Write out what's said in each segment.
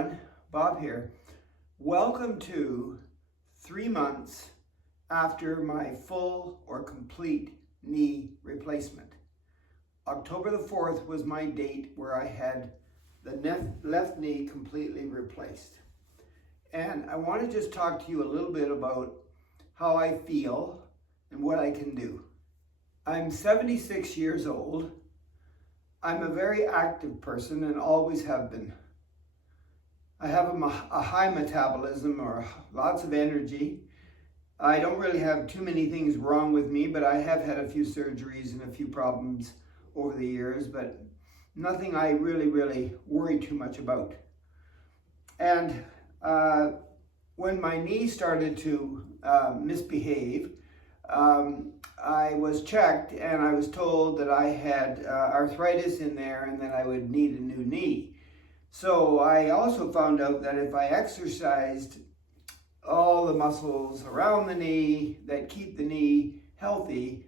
everyone, Bob here. Welcome to 3 months after my full or complete knee replacement. October the 4th was my date where I had the left knee completely replaced. And I want to just talk to you a little bit about how I feel and what I can do. I'm 76 years old. I'm a very active person and always have been. I have a high metabolism or lots of energy. I don't really have too many things wrong with me, but I have had a few surgeries and a few problems over the years, but nothing I really worry too much about. And when my knee started to misbehave, I was checked and I was told that I had arthritis in there and that I would need a new knee. So I also found out that if I exercised all the muscles around the knee that keep the knee healthy,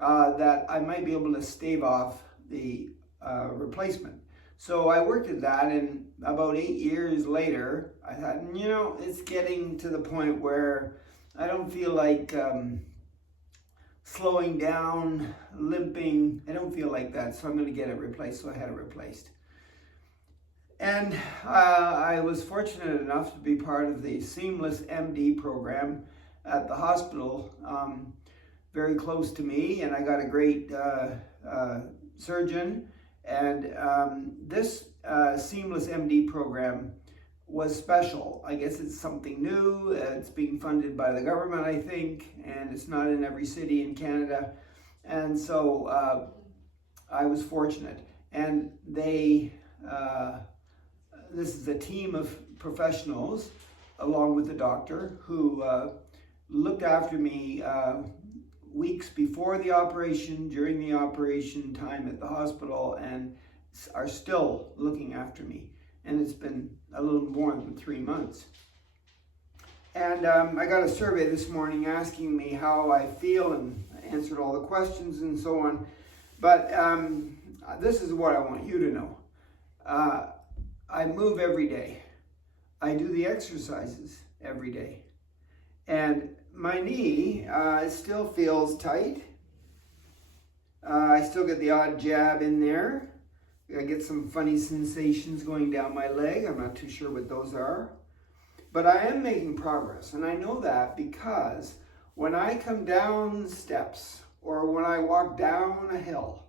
that I might be able to stave off the replacement. So I worked at that, and about 8 years later, I thought, it's getting to the point where I don't feel like slowing down, limping. I don't feel like that, so I'm going to get it replaced. So I had it replaced. And I was fortunate enough to be part of the Seamless MD program at the hospital, very close to me, and I got a great surgeon. And this Seamless MD program was special. I guess it's something new. It's being funded by the government, I think, and it's not in every city in Canada. And so I was fortunate. And this is a team of professionals, along with the doctor, who looked after me weeks before the operation, during the operation time at the hospital, and are still looking after me. And it's been a little more than 3 months. And I got a survey this morning asking me how I feel, and I answered all the questions and so on. But this is what I want you to know. I move every day. I do the exercises every day. And my knee still feels tight. I still get the odd jab in there. I get some funny sensations going down my leg. I'm not too sure what those are. But I am making progress. And I know that because when I come down steps or when I walk down a hill,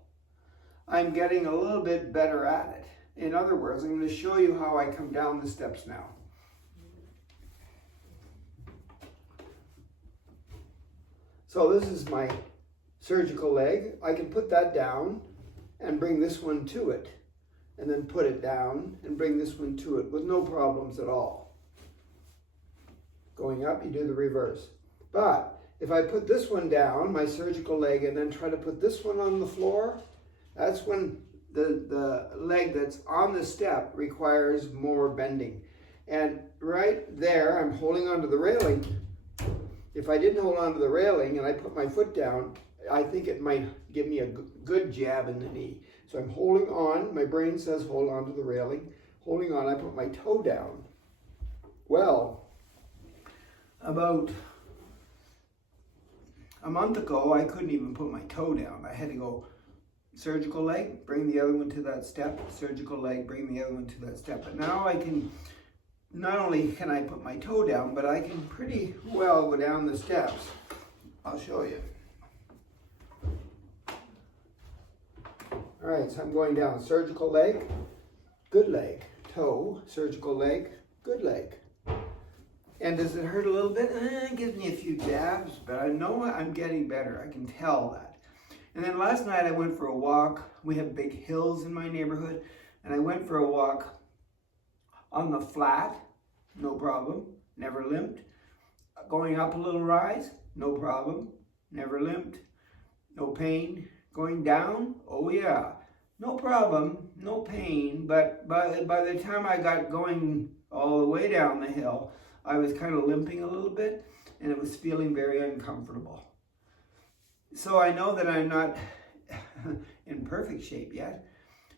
I'm getting a little bit better at it. In other words, I'm going to show you how I come down the steps now. So this is my surgical leg. I can put that down and bring this one to it, and then put it down and bring this one to it with no problems at all. Going up, you do the reverse. But if I put this one down, my surgical leg, and then try to put this one on the floor, that's when the leg that's on the step requires more bending. And right there, I'm holding onto the railing. If I didn't hold onto the railing and I put my foot down, I think it might give me a good jab in the knee. So I'm holding on. My brain says hold on to the railing. Holding on, I put my toe down. Well, about a month ago, I couldn't even put my toe down. I had to go surgical leg, bring the other one to that step, surgical leg, bring the other one to that step. But now I can, not only can I put my toe down, but I can pretty well go down the steps. I'll show you. All right, so I'm going down surgical leg, good leg, toe, surgical leg, good leg. And does it hurt a little bit? It gives me a few jabs, but I know I'm getting better. I can tell that. And then last night I went for a walk. We have big hills in my neighborhood, and I went for a walk on the flat, no problem, never limped. Going up a little rise, no problem, never limped, no pain. Going down, oh yeah, no problem, no pain, but by the time I got going all the way down the hill, I was kind of limping a little bit, and it was feeling very uncomfortable. So I know that I'm not in perfect shape yet,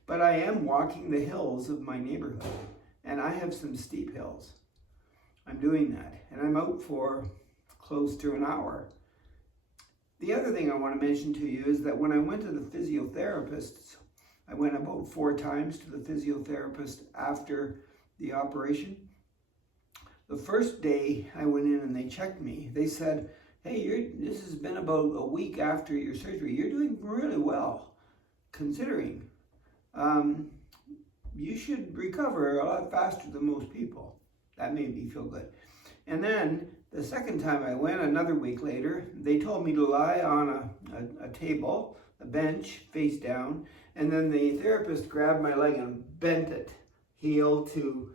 but I am walking the hills of my neighborhood. And I have some steep hills. I'm doing that, and I'm out for close to an hour. The other thing I want to mention to you is that when I went to the physiotherapist, I went about 4 times to the physiotherapist after the operation. The first day I went in and they checked me, they said, hey, this has been about a week after your surgery. You're doing really well, considering you should recover a lot faster than most people. That made me feel good. And then the second time I went, another week later, they told me to lie on a table, a bench, face down, and then the therapist grabbed my leg and bent it, heel to,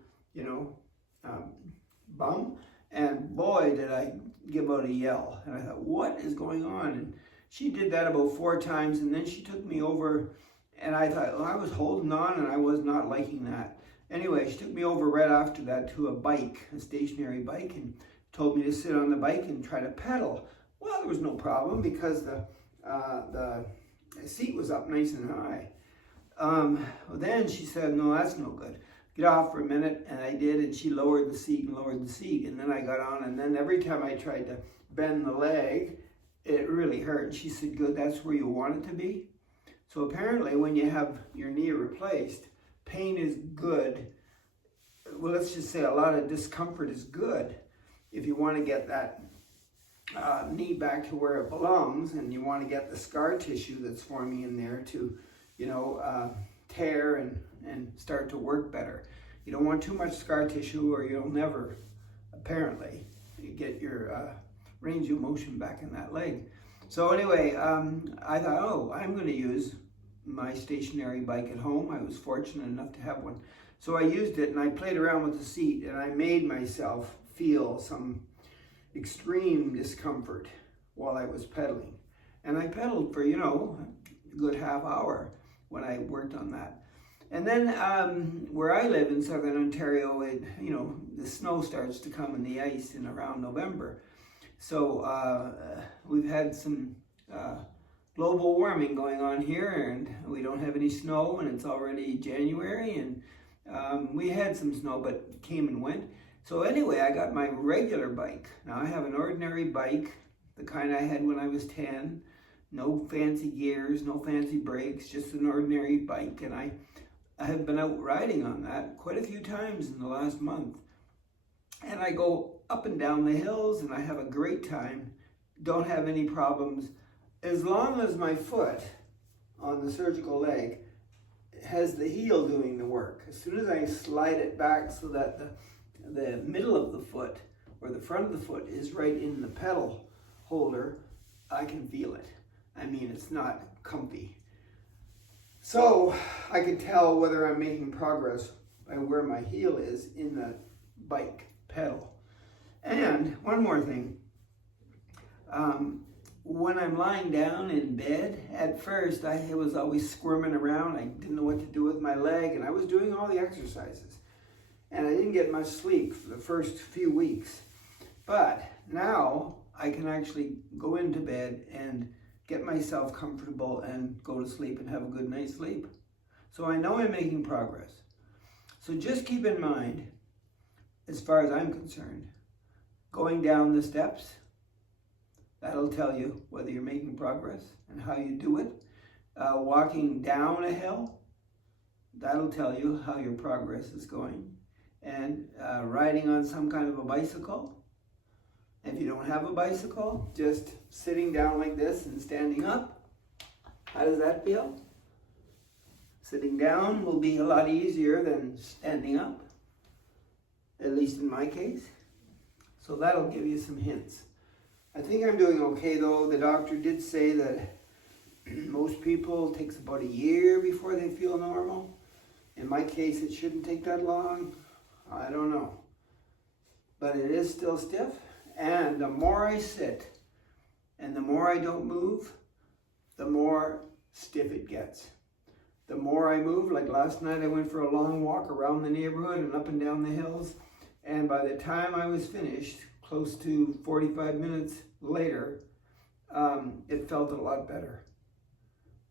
bum, and boy, did I give out a yell. And I thought, what is going on? And she did that about 4 times, and then she took me over, and I thought, well, I was holding on, and I was not liking that. Anyway, she took me over right after that to a bike, a stationary bike, and told me to sit on the bike and try to pedal. Well, there was no problem because the seat was up nice and high. Then she said, no, that's no good. Get off for a minute, and I did, and she lowered the seat, and then I got on, and then every time I tried to bend the leg, it really hurt. And she said, good, that's where you want it to be. So apparently when you have your knee replaced, pain is good. Well, let's just say a lot of discomfort is good if you want to get that knee back to where it belongs, and you want to get the scar tissue that's forming in there to, tear and start to work better. You don't want too much scar tissue, or you'll never, apparently, get your range of motion back in that leg. So anyway, I thought, oh, I'm going to use my stationary bike at home. I was fortunate enough to have one. So I used it, and I played around with the seat, and I made myself feel some extreme discomfort while I was pedaling. And I pedaled for, a good half hour when I worked on that. And then where I live in Southern Ontario, the snow starts to come and the ice in around November. So we've had some global warming going on here, and we don't have any snow, and it's already January, and we had some snow, but it came and went. So anyway, I got my regular bike. Now I have an ordinary bike, the kind I had when I was 10. No fancy gears, no fancy brakes, just an ordinary bike. And I have been out riding on that quite a few times in the last month. And I go up and down the hills, and I have a great time. Don't have any problems. As long as my foot on the surgical leg has the heel doing the work. As soon as I slide it back so that the middle of the foot or the front of the foot is right in the pedal holder, I can feel it. I mean, it's not comfy. So I can tell whether I'm making progress by where my heel is in the bike pedal. And one more thing. When I'm lying down in bed, at first I was always squirming around. I didn't know what to do with my leg, and I was doing all the exercises. And I didn't get much sleep for the first few weeks. But now I can actually go into bed and get myself comfortable and go to sleep and have a good night's sleep. So I know I'm making progress. So just keep in mind, as far as I'm concerned, going down the steps, that'll tell you whether you're making progress and how you do it. Walking down a hill, that'll tell you how your progress is going. And riding on some kind of a bicycle. If you don't have a bicycle, just sitting down like this and standing up. How does that feel? Sitting down will be a lot easier than standing up, at least in my case. So that'll give you some hints. I think I'm doing okay though. The doctor did say that most people it takes about a year before they feel normal. In my case, it shouldn't take that long. I don't know. But it is still stiff. And the more I sit and the more I don't move, the more stiff it gets. The more I move, like last night I went for a long walk around the neighborhood and up and down the hills. And by the time I was finished, close to 45 minutes later, it felt a lot better.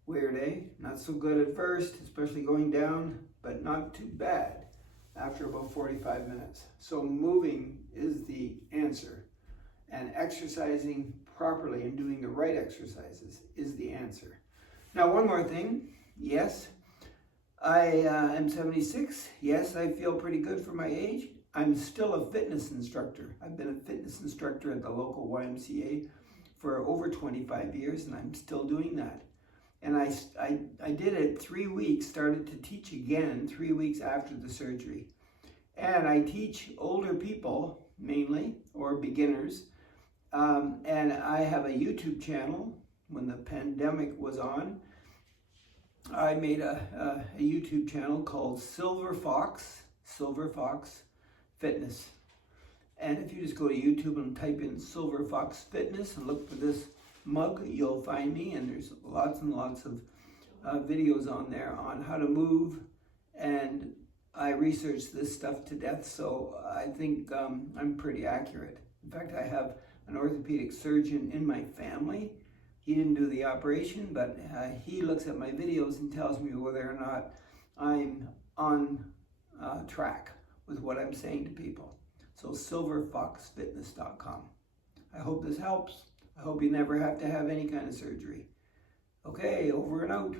Weird, eh? Not so good at first, especially going down, but not too bad after about 45 minutes. So moving is the answer, and exercising properly and doing the right exercises is the answer. Now, one more thing. Yes, I am 76. Yes, I feel pretty good for my age. I'm still a fitness instructor. I've been a fitness instructor at the local YMCA for over 25 years, and I'm still doing that. And I did it 3 weeks, started to teach again 3 weeks after the surgery. And I teach older people, mainly, or beginners. And I have a YouTube channel. When the pandemic was on, I made a YouTube channel called Silver Fox Fitness. And if you just go to YouTube and type in Silver Fox Fitness and look for this mug, you'll find me, and there's lots and lots of videos on there on how to move, and I researched this stuff to death, so I think I'm pretty accurate. In fact, I have an orthopedic surgeon in my family. He didn't do the operation, but he looks at my videos and tells me whether or not I'm on track with what I'm saying to people. So silverfoxfitness.com. I hope this helps. I hope you never have to have any kind of surgery. Okay, over and out.